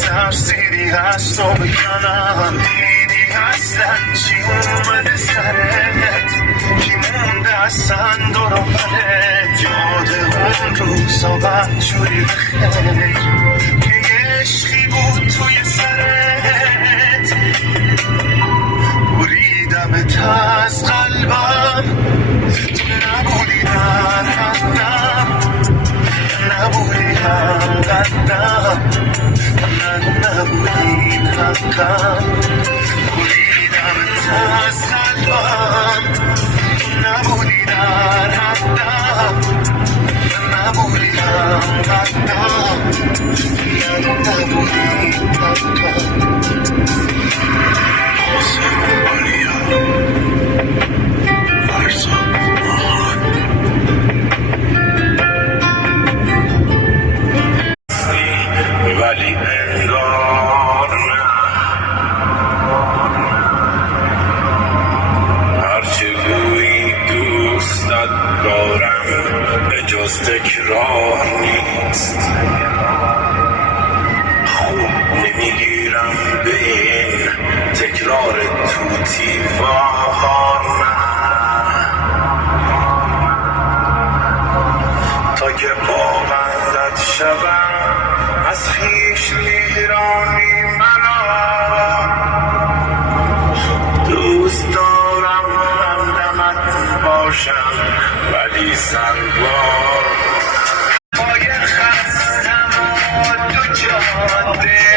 ترسیدی از تو بکنم، دیدی اصلا چی اومده سرت، کی مونده اصلا دور و برت، یاد اون روزا بدجوری بخیر که یه عشقی بود توی سرت، بریدمت از قلبم، تو نبودی در حدم، نبودی هم قدم، نبودی این حقم، بریدمت از قلبم، تو نبودی در حدم، نبودی هم قدم، نبودی این حقم. ولی انگار نه، هرچه گویی دوستت دارم به جز تکرار نیست، خوب نمیگیرم به این تکرار توتی وار نه، تا که پابندت شوم از خویش میرانی مرا، دوست دارم همدمت باشم ولی سربار پای خستم و تو جاده